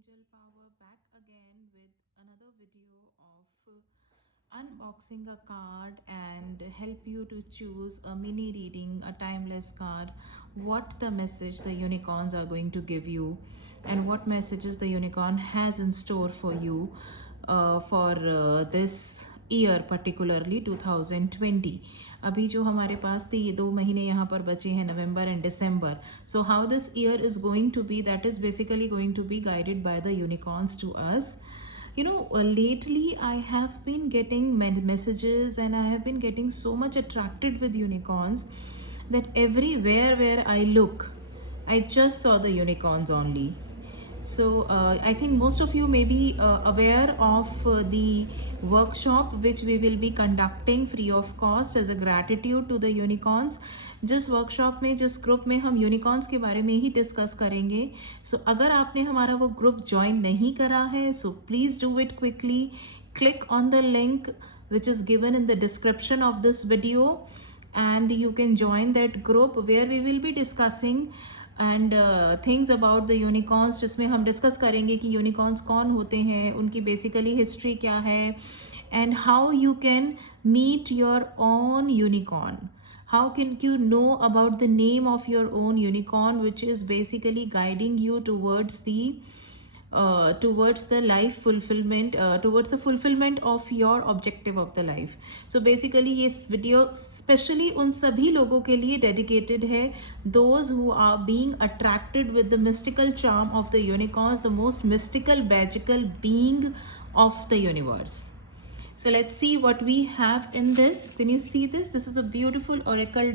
Angel Power back again with another video of unboxing a card and help you to choose a mini reading, a timeless card, what the message the unicorns are going to give you, and what messages the unicorn has in store for you for this year, particularly 2020. अभी जो हमारे पास थे ये 2 महीने यहाँ पर बचे हैं, November and December. So how this year is going to be, that is basically going to be guided by the unicorns to us. Lately I have been getting messages and I have been getting so much attracted with unicorns that everywhere where I look, I just saw the unicorns only. So I think most of you may be aware of the workshop which we will be conducting free of cost as a gratitude to the unicorns. जिस workshop में, जिस group में हम unicorns के बारे में ही discuss करेंगे. सो अगर आपने हमारा वो ग्रुप ज्वाइन नहीं करा है, so please do it quickly. Click on the link which is given in the description of this video and you can join that group where we will be discussing and things about the unicorns, जिसमें हम discuss करेंगे कि unicorns कौन होते हैं, उनकी basically history क्या है, and how you can meet your own unicorn. How can you know about the name of your own unicorn, which is basically guiding you towards the life fulfillment, towards the fulfillment of your objective of the life. So basically ये video specially उन सभी लोगों के लिए dedicated है, those who are being attracted with the mystical charm of the unicorns, the most mystical magical being of the universe. So let's see what we have in this. Can you see this? This is a beautiful oracle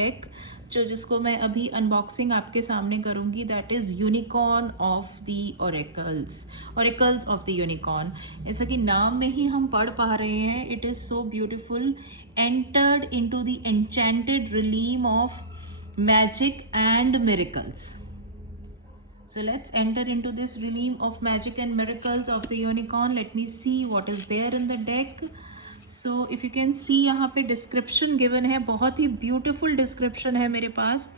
deck जो जिसको मैं अभी unboxing आपके सामने करूंगी. That is unicorn of the oracles of the unicorn. ऐसा कि नाम में ही हम पढ़ पा रहे हैं, it is so beautiful. Entered into the enchanted realm of magic and miracles. So let's enter into this realm of magic and miracles of the unicorn. Let me see what is there in the deck. So if you can see यहाँ पे description given है, बहुत ही beautiful description है मेरे पास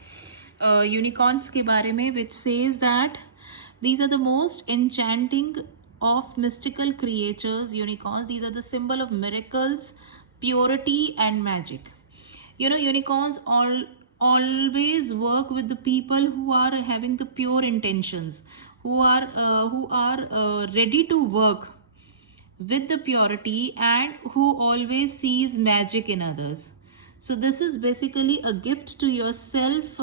unicorns के बारे में, which says that these are the most enchanting of mystical creatures, unicorns. These are the symbol of miracles, purity and magic. Unicorns always work with the people who are having the pure intentions, who are ready to work with the purity and who always sees magic in others. So this is basically a gift to yourself,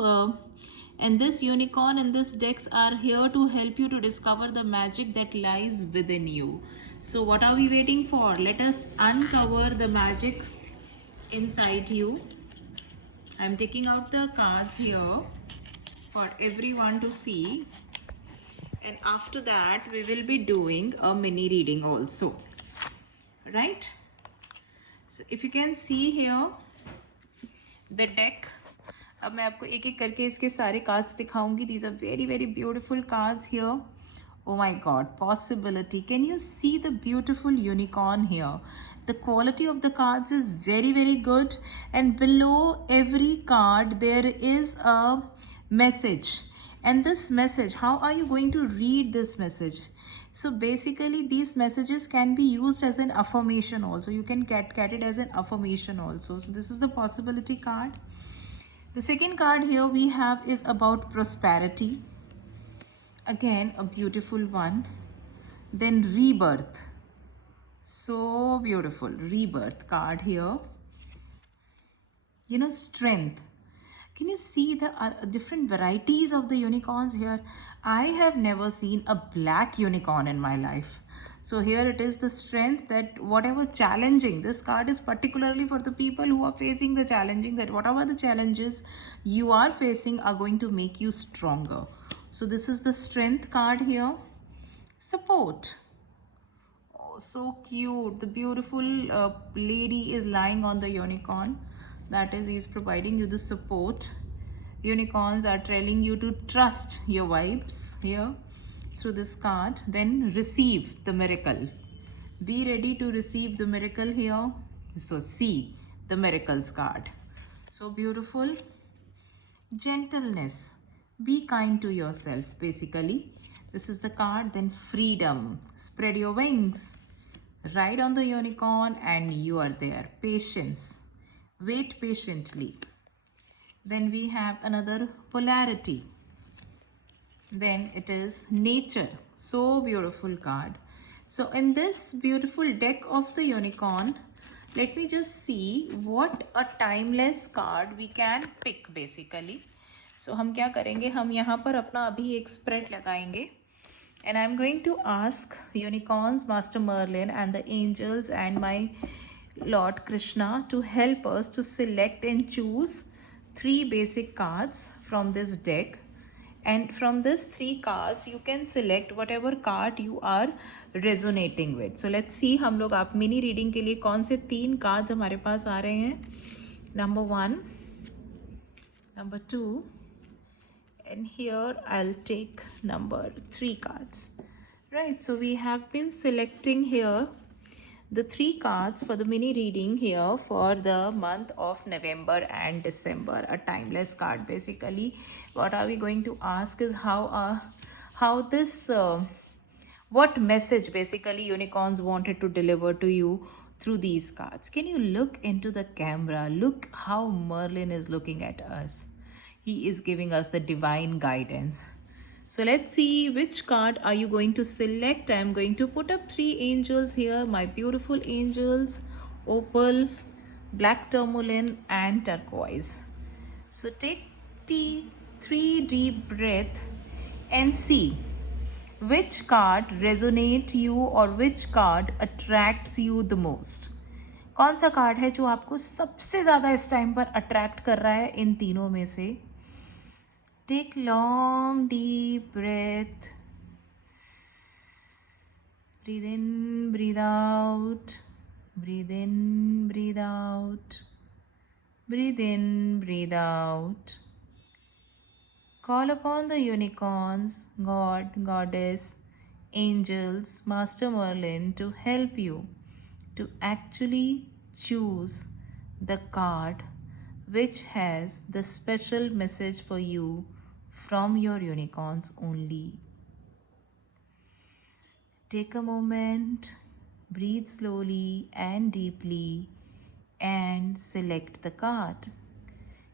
and this unicorn and this decks are here to help you to discover the magic that lies within you. So what are we waiting for? Let us uncover the magics inside you. I'm taking out the cards here for everyone to see, and after that we will be doing a mini reading also, right? So if you can see here the deck, अब मैं आपको एक एक करके इसके सारे cards दिखाऊंगी. These are very very beautiful cards here. Oh my god, possibility. Can you see the beautiful unicorn here? The quality of the cards is very very good, and below every card there is a message. And this message, how are you going to read this message? So basically these messages can be used as an affirmation also. You can get it as an affirmation also. So this is the possibility card. The second card here we have is about prosperity. Again a beautiful one. Then rebirth, so beautiful rebirth card here. Strength. Can you see the different varieties of the unicorns here? I have never seen a black unicorn in my life. So here it is, the strength, that whatever challenging, this card is particularly for the people who are facing the challenging, that whatever the challenges you are facing are going to make you stronger. So this is the strength card here. Support. Oh, so cute. The beautiful lady is lying on the unicorn. That is, he is providing you the support. Unicorns are telling you to trust your vibes here through this card. Then receive the miracle. Be ready to receive the miracle here. So see the miracles card. So beautiful. Gentleness. Be kind to yourself. Basically This is the card. Then freedom. Spread your wings. Ride on the unicorn and you are there. Patience. Wait patiently. Then we have another polarity. Then it is nature. So beautiful card. So in this beautiful deck of the unicorn, let me just see what a timeless card we can pick basically. So हम क्या करेंगे, हम यहाँ पर अपना अभी एक spread लगाएंगे. And I'm going to ask unicorns, Master Merlin and the angels and my Lord Krishna to help us to select and choose 3 basic cards from this deck. And from this 3 cards, you can select whatever card you are resonating with. So let's see हम लोग आप mini reading के लिए कौन से 3 cards हमारे पास आ रहे हैं. Number 1, number 2, and here I'll take number 3 cards. Right, so we have been selecting here the 3 cards for the mini reading here for the month of November and December. A timeless card basically. What are we going to ask is how this what message basically unicorns wanted to deliver to you through these cards. Can you look into the camera? Look how Merlin is looking at us. He is giving us the divine guidance. So let's see which card are you going to select. I am going to put up 3 angels here, my beautiful angels, opal, black tourmaline and turquoise. So take 3 deep breath and see which card resonate you or which card attracts you the most. कौन सा card है जो आपको सबसे ज़्यादा इस time पर attract कर रहा है इन तीनों में से? Take long deep breath. Breathe in, breathe out. Breathe in, breathe out. Breathe in, breathe out. Call upon the unicorns, God, Goddess, angels, Master Merlin to help you to actually choose the card which has the special message for you from your unicorns only. Take a moment, breathe slowly and deeply and select the card.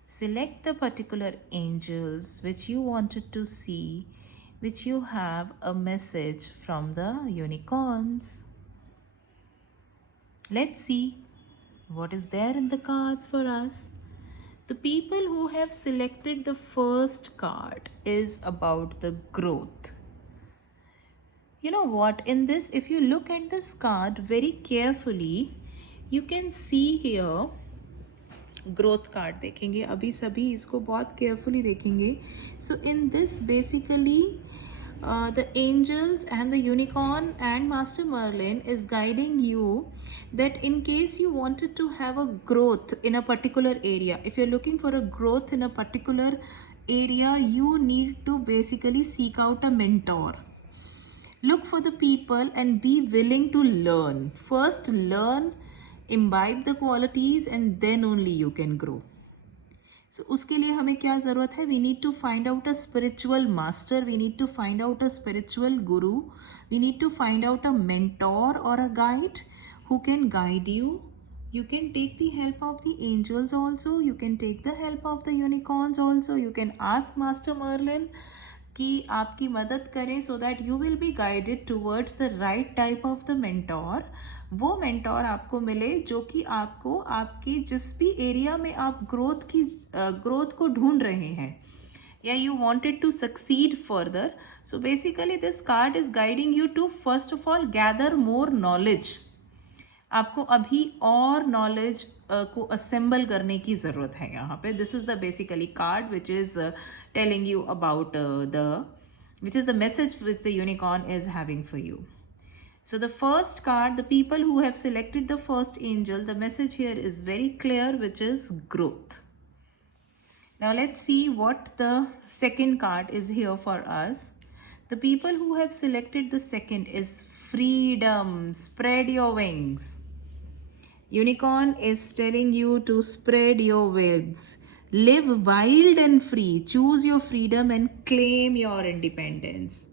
Select the particular angels which you wanted to see, which you have a message from the unicorns. Let's see what is there in the cards for us. The people who have selected the first card is about the growth. You know what, in this, if you look at this card very carefully, you can see here growth card देखेंगे. अभी सभी इसको बहुत carefully देखेंगे. So in this basically the angels and the unicorn and Master Merlin is guiding you that in case you wanted to have a growth in a particular area, if you're looking for a growth in a particular area, you need to basically seek out a mentor. Look for the people and be willing to learn. First learn, imbibe the qualities and then only you can grow. So उसके लिए हमें क्या ज़रूरत है? We need to find out a spiritual master. We need to find out a spiritual guru. We need to find out a mentor or a guide who can guide you. You can take the help of the angels also. You can take the help of the unicorns also. You can ask Master Merlin कि आपकी मदद करें so that you will be guided towards the right type of the mentor. वो mentor आपको मिले जो कि आपको आपके जिस भी एरिया में आप ग्रोथ को ढूंढ रहे हैं या you wanted to succeed further. So basically this card is guiding you to first of all gather more knowledge. आपको अभी और नॉलेज को असेंबल करने की ज़रूरत है यहाँ पे. This is the basically card which is telling you about which is the message which the unicorn is having for you. So the first card, the people who have selected the first angel, the message here is very clear, which is growth. Now let's see what the second card is here for us. The people who have selected the second is freedom. Spread your wings. Unicorn is telling you to spread your wings. Live wild and free. Choose your freedom and claim your independence.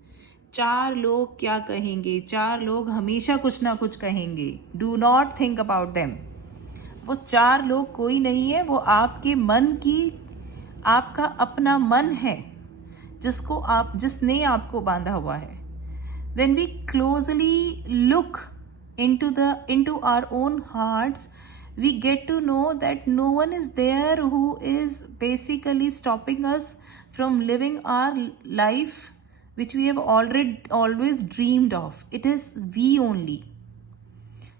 चार लोग क्या कहेंगे, चार लोग हमेशा कुछ ना कुछ कहेंगे, do not think about them. वो चार लोग कोई नहीं है, वो आपके मन की, आपका अपना मन है जिसने आपको बांधा हुआ है। When we closely look into our own hearts, we get to know that no one is there who is basically stopping us from living our life which we have already always dreamed of. It is we only.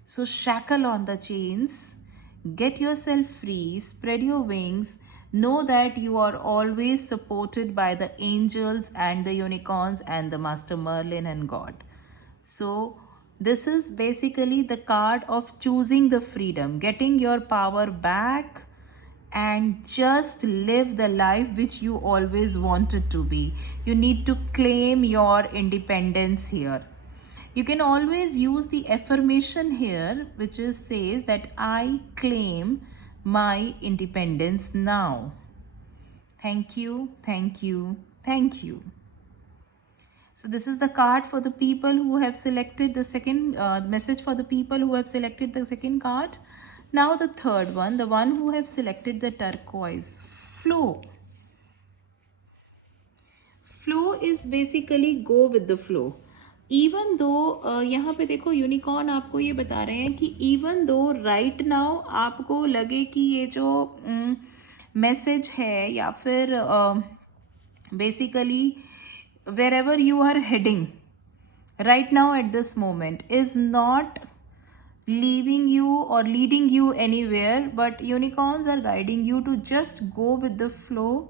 So shackle on the chains, get yourself free, spread your wings. Know that you are always supported by the angels and the unicorns and the Master Merlin and God. So, this is basically the card of choosing the freedom, getting your power back, and just live the life which you always wanted to be. You need to claim your independence here. You can always use the affirmation here, which is says that I claim my independence now. Thank you, thank you, thank you. So this is the card for the people who have selected the second message for the people who have selected the second card. Now the third one, the one who have selected the turquoise. Flow. Flow is basically go with the flow. Even though यहाँ पे देखो unicorn आपको ये बता रहे हैं कि even though right now आपको लगे कि ये जो मैसेज है या फिर basically wherever you are heading right now at this moment is not leaving you or leading you anywhere, but unicorns are guiding you to just go with the flow,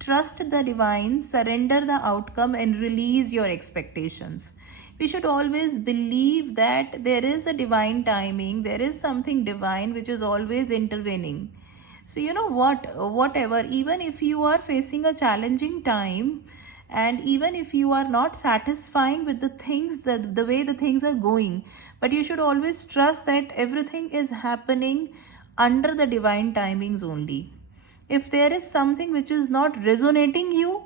trust the divine, surrender the outcome and release your expectations. We should always believe that there is a divine timing, there is something divine which is always intervening. So you know what, whatever, even if you are facing a challenging time, and even if you are not satisfying with the things, the way the things are going, but you should always trust that everything is happening under the divine timings only. If there is something which is not resonating you,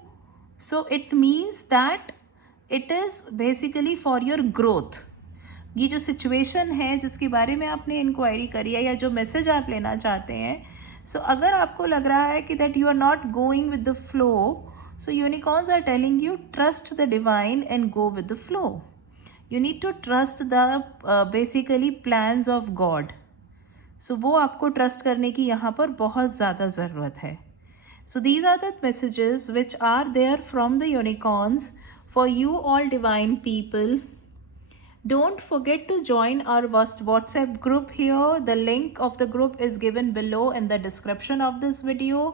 so it means that it is basically for your growth. ये जो situation है जिसके बारे में आपने inquiry करी है या जो मैसेज आप लेना चाहते हैं, सो अगर आपको लग रहा है कि that you are not going with the flow, so unicorns are telling you trust the divine and go with the flow. You need to trust the basically plans of God. So वो आपको trust करने की यहाँ पर बहुत ज़्यादा ज़रूरत है. So these are the messages which are there from the unicorns for you all divine people. Don't forget to join our WhatsApp group here. The link of the group is given below in the description of this video.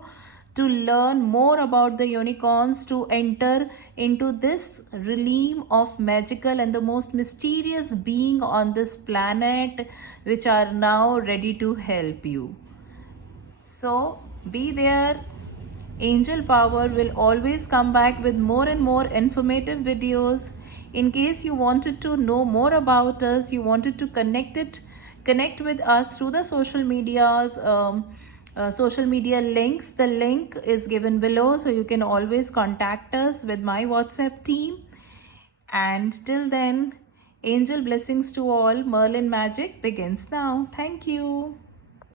To learn more about the unicorns, to enter into this realm of magical and the most mysterious being on this planet, which are now ready to help you. So be there. Angel Power will always come back with more and more informative videos. In case you wanted to know more about us, you wanted to connect with us through the social medias, social media links, the link is given below, so you can always contact us with my WhatsApp team. And till then, angel blessings to all. Merlin magic begins now. Thank you.